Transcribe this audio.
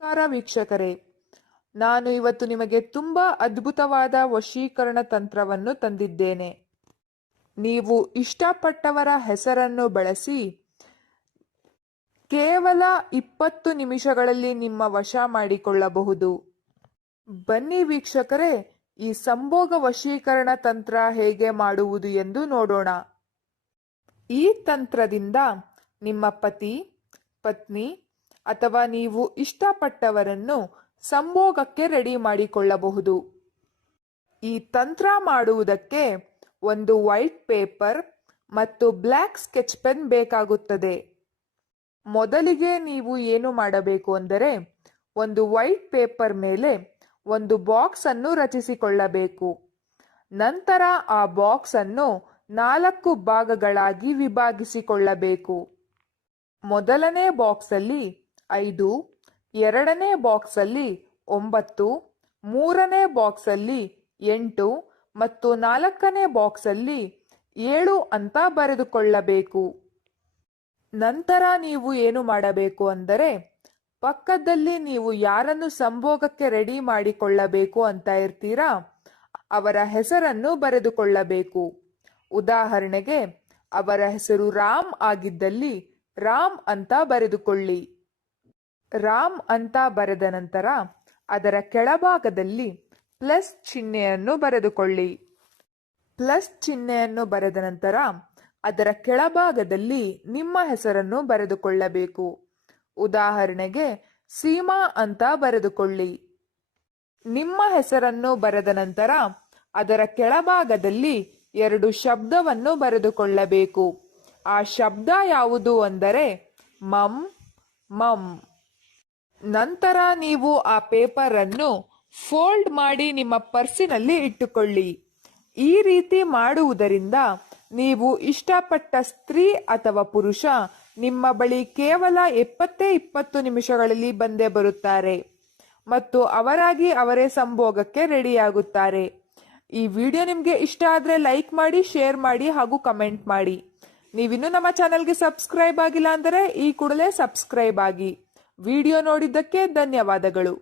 ನಮಸ್ಕಾರ ವೀಕ್ಷಕರೇ, ನಾನು ಇವತ್ತು ನಿಮಗೆ ತುಂಬಾ ಅದ್ಭುತವಾದ ವಶೀಕರಣ ತಂತ್ರವನ್ನು ತಂದಿದ್ದೇನೆ. ನೀವು ಇಷ್ಟಪಟ್ಟವರ ಹೆಸರನ್ನು ಬಳಸಿ ಕೇವಲ 20 ನಿಮಿಷಗಳಲ್ಲಿ ನಿಮ್ಮ ವಶ ಮಾಡಿಕೊಳ್ಳಬಹುದು. ಬನ್ನಿ ವೀಕ್ಷಕರೇ, ಈ ಸಂಭೋಗ ವಶೀಕರಣ ತಂತ್ರ ಹೇಗೆ ಮಾಡುವುದು ಎಂದು ನೋಡೋಣ. ಈ ತಂತ್ರದಿಂದ ನಿಮ್ಮ ಪತಿ, ಪತ್ನಿ ಅಥವಾ ನೀವು ಇಷ್ಟಪಟ್ಟವರನ್ನು ಸಂಭೋಗಕ್ಕೆ ರೆಡಿ ಮಾಡಿಕೊಳ್ಳಬಹುದು. ಈ ತಂತ್ರ ಮಾಡುವುದಕ್ಕೆ ಒಂದು ವೈಟ್ ಪೇಪರ್ ಮತ್ತು ಬ್ಲ್ಯಾಕ್ ಸ್ಕೆಚ್ ಪೆನ್ ಬೇಕಾಗುತ್ತದೆ. ಮೊದಲಿಗೆ ನೀವು ಏನು ಮಾಡಬೇಕು ಅಂದರೆ, ಒಂದು ವೈಟ್ ಪೇಪರ್ ಮೇಲೆ ಒಂದು ಬಾಕ್ಸ್ ಅನ್ನು ರಚಿಸಿಕೊಳ್ಳಬೇಕು. ನಂತರ ಆ ಬಾಕ್ಸ್ ಅನ್ನು 4 ಭಾಗಗಳಾಗಿ ವಿಭಾಗಿಸಿಕೊಳ್ಳಬೇಕು. ಮೊದಲನೇ ಬಾಕ್ಸ್ ಅಲ್ಲಿ 5, ಎರಡನೇ ಬಾಕ್ಸ್ ಅಲ್ಲಿ 9, ಮೂರನೇ ಬಾಕ್ಸ್ ಅಲ್ಲಿ 8 ಮತ್ತು 4ನೇ ಬಾಕ್ಸ್ ಅಲ್ಲಿ 7 ಅಂತ ಬರೆದುಕೊಳ್ಳಬೇಕು. ನಂತರ ನೀವು ಏನು ಮಾಡಬೇಕು ಅಂದರೆ, ಪಕ್ಕದಲ್ಲಿ ನೀವು ಯಾರನ್ನು ಸಂಭೋಗಕ್ಕೆ ರೆಡಿ ಮಾಡಿಕೊಳ್ಳಬೇಕು ಅಂತ ಇರ್ತೀರಾ ಅವರ ಹೆಸರನ್ನು ಬರೆದುಕೊಳ್ಳಬೇಕು. ಉದಾಹರಣೆಗೆ ಅವರ ಹೆಸರು ರಾಮ್ ಆಗಿದ್ದಲ್ಲಿ ರಾಮ್ ಅಂತ ಬರೆದುಕೊಳ್ಳಿ. ರಾಮ್ ಅಂತ ಬರೆದ ನಂತರ ಅದರ ಕೆಳಭಾಗದಲ್ಲಿ ಪ್ಲಸ್ ಚಿಹ್ನೆಯನ್ನು ಬರೆದುಕೊಳ್ಳಿ. ಪ್ಲಸ್ ಚಿಹ್ನೆಯನ್ನು ಬರೆದ ನಂತರ ಅದರ ಕೆಳಭಾಗದಲ್ಲಿ ನಿಮ್ಮ ಹೆಸರನ್ನು ಬರೆದುಕೊಳ್ಳಬೇಕು. ಉದಾಹರಣೆಗೆ ಸೀಮಾ ಅಂತ ಬರೆದುಕೊಳ್ಳಿ. ನಿಮ್ಮ ಹೆಸರನ್ನು ಬರೆದ ನಂತರ ಅದರ ಕೆಳಭಾಗದಲ್ಲಿ 2 ಶಬ್ದವನ್ನು ಬರೆದುಕೊಳ್ಳಬೇಕು. ಆ ಶಬ್ದ ಯಾವುದು ಅಂದರೆ ಮಮ್, ಮಮ್. ನಂತರ ನೀವು ಆ ಪೇಪರ್ ಅನ್ನು ಫೋಲ್ಡ್ ಮಾಡಿ ನಿಮ್ಮ ಪರ್ಸಿನಲ್ಲಿ ಇಟ್ಟುಕೊಳ್ಳಿ. ಈ ರೀತಿ ಮಾಡುವುದರಿಂದ ನೀವು ಇಷ್ಟಪಟ್ಟ ಸ್ತ್ರೀ ಅಥವಾ ಪುರುಷ ನಿಮ್ಮ ಬಳಿ ಕೇವಲ 20 ನಿಮಿಷಗಳಲ್ಲಿ ಬಂದೇ ಬರುತ್ತಾರೆ ಮತ್ತು ಅವರಾಗಿ ಅವರೇ ಸಂಭೋಗಕ್ಕೆ ರೆಡಿಯಾಗುತ್ತಾರೆ. ಈ ವಿಡಿಯೋ ನಿಮಗೆ ಇಷ್ಟ ಆದರೆ ಲೈಕ್ ಮಾಡಿ, ಶೇರ್ ಮಾಡಿ ಹಾಗೂ ಕಮೆಂಟ್ ಮಾಡಿ. ನೀವಿನ್ನೂ ನಮ್ಮ ಚಾನೆಲ್ಗೆ ಸಬ್ಸ್ಕ್ರೈಬ್ ಆಗಿಲ್ಲ ಅಂದರೆ ಈ ಕೂಡಲೇ ಸಬ್ಸ್ಕ್ರೈಬ್ ಆಗಿ. ವಿಡಿಯೋ ನೋಡಿದ್ದಕ್ಕೆ ಧನ್ಯವಾದಗಳು.